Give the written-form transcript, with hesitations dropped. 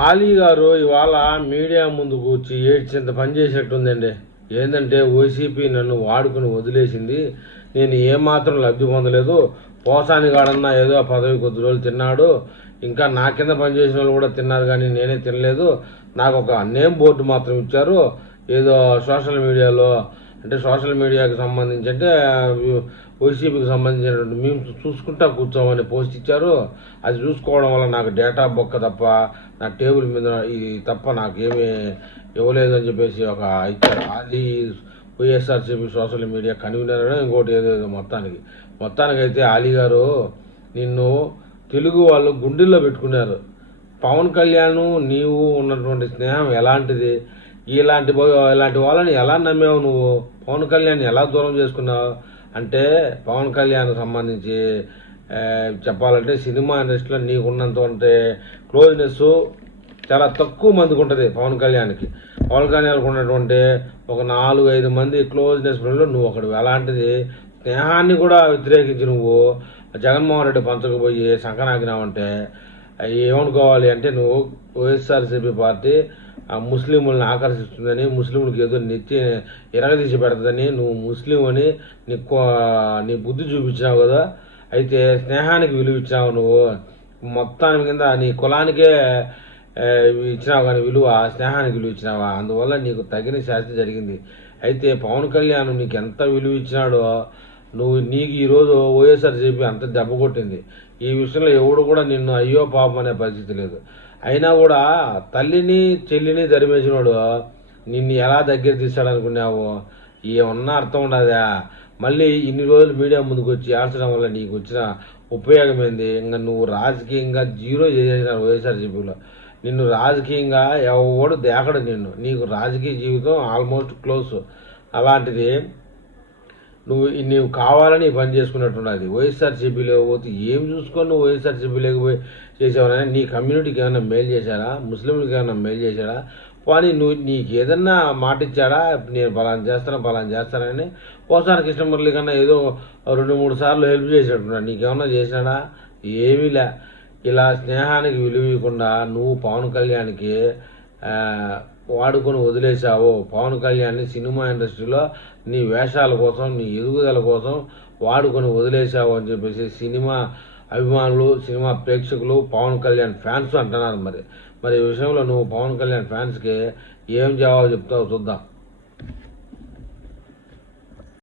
ఆలీ గారు ఇవాళ మీడియా ముందు కూర్చి ఏడ్చింత పని చేసినట్టుందండి. ఏంటంటే వైసీపీ నన్ను వాడుకుని వదిలేసింది, నేను ఏమాత్రం లబ్ధి పొందలేదు, పోసాని గాడన్నా ఏదో పదవి కొద్ది రోజులు తిన్నాడు, ఇంకా నా కింద పనిచేసిన వాళ్ళు కూడా తిన్నారు కానీ నేనే తినలేదు, నాకు ఒక నేమ్ బోర్డు మాత్రం ఇచ్చారు ఏదో సోషల్ మీడియాలో, అంటే సోషల్ మీడియాకి సంబంధించి అంటే వైసీపీకి సంబంధించినటువంటి మేము చూసుకుంటా కూర్చోమని పోస్ట్ ఇచ్చారు. అది చూసుకోవడం వల్ల నాకు డేటా బొక్క తప్ప నా టేబుల్ మీద ఇది తప్ప నాకేమీ ఇవ్వలేదు అని చెప్పేసి ఒక ఇచ్చారు. అది వైఎస్ఆర్సీపీ సోషల్ మీడియా కన్వీనర్ ఇంకోటి ఏదో మొత్తానికైతే అలీ గారు నిన్ను తెలుగు వాళ్ళు గుండెల్లో పెట్టుకున్నారు. పవన్ కళ్యాణ్ నీవు ఉన్నటువంటి స్నేహం ఎలాంటిది, ఇలాంటి వాళ్ళని ఎలా నమ్మావు నువ్వు, పవన్ కళ్యాణ్ ఎలా దూరం చేసుకున్నావు అంటే, పవన్ కళ్యాణ్ సంబంధించి చెప్పాలంటే సినిమా ఇండస్ట్రీలో నీకున్నంత క్లోజ్నెస్ చాలా తక్కువ మందికి ఉంటుంది. పవన్ కళ్యాణ్కి ఉన్నటువంటి ఒక 4-5 మంది క్లోజ్నెస్ ఫ్రెండ్లో నువ్వు ఒకడు. అలాంటిది స్నేహాన్ని కూడా వ్యతిరేకించి నువ్వు జగన్మోహన్ రెడ్డి పంచకపోయి సంకనాకినావంటే ఏమనుకోవాలి అంటే, నువ్వు వైఎస్ఆర్సీపీ పార్టీ ముస్లింలను ఆకర్షిస్తుందని, ముస్లింలకు ఏదో నెత్తి ఎరగదీసి పెడుతుందని, నువ్వు ముస్లిం అని నీ బుద్ధి చూపించినావు కదా. అయితే స్నేహానికి విలువ ఇచ్చినావు నువ్వు, మొత్తానికి కింద నీ కులానికే ఇచ్చినావు కానీ విలువ, స్నేహానికి విలువ ఇచ్చినావా, అందువల్ల నీకు తగిన శాస్తి జరిగింది. అయితే పవన్ కళ్యాణ్ నీకు ఎంత విలువ ఇచ్చినాడో నీకు ఈరోజు వైఎస్ఆర్సీపీ అంత దెబ్బ కొట్టింది. ఈ విషయంలో ఎవడు కూడా నిన్ను అయ్యో పాపం అనే పరిస్థితి లేదు. అయినా కూడా తల్లిని చెల్లిని ధరిమేసినాడు నిన్ను ఎలా దగ్గర తీస్తాడనుకున్నావు, ఏమన్నా అర్థం ఉండదా? మళ్ళీ ఇన్ని రోజులు మీడియా ముందుకు వచ్చి ఆర్చడం వల్ల నీకు వచ్చిన ఉపయోగం ఏంది? ఇంకా నువ్వు రాజకీయంగా జీరో చేసేసిన వైఎస్ఆర్సీపీలో. నిన్ను రాజకీయంగా ఎవడు దేకడు నీకు రాజకీయ జీవితం ఆల్మోస్ట్ క్లోజ్. అలాంటిది నువ్వు కావాలని పని చేసుకున్నట్టున్నది. వైఎస్ఆర్సీపీలో పోతే ఏం చూసుకొని నువ్వు వైఎస్ఆర్సీపీలోకి పోయి చేసావని, నీ కమ్యూనిటీకి ఏమైనా మేలు చేశాడా, ముస్లింలకు ఏమైనా మేలు చేశాడా? కానీ నీకు ఏదన్నా మాట ఇచ్చాడా, నేను పలానా చేస్తానని? పోసాని కృష్ణమురళి కన్నా ఏదో 2-3 సార్లు హెల్ప్ చేసినట్టున్నా, నీకేమన్నా చేసినాడా? ఏమీలే. ఇలా స్నేహానికి విలువ ఇవ్వకుండా నువ్వు పవన్ కళ్యాణ్కి వాడుకొని వదిలేసావు. పవన్ కళ్యాణ్ని సినిమా ఇండస్ట్రీలో నీ వేషాల కోసం, నీ ఎదుగుదల కోసం వాడుకొని వదిలేసావు అని చెప్పేసి సినిమా అభిమానులు, సినిమా ప్రేక్షకులు, పవన్ కళ్యాణ్ ఫ్యాన్స్ అంటున్నారు. మరి ఈ విషయంలో నువ్వు పవన్ కళ్యాణ్ ఫ్యాన్స్కి ఏం జవాబు చెప్తావో చూద్దాం.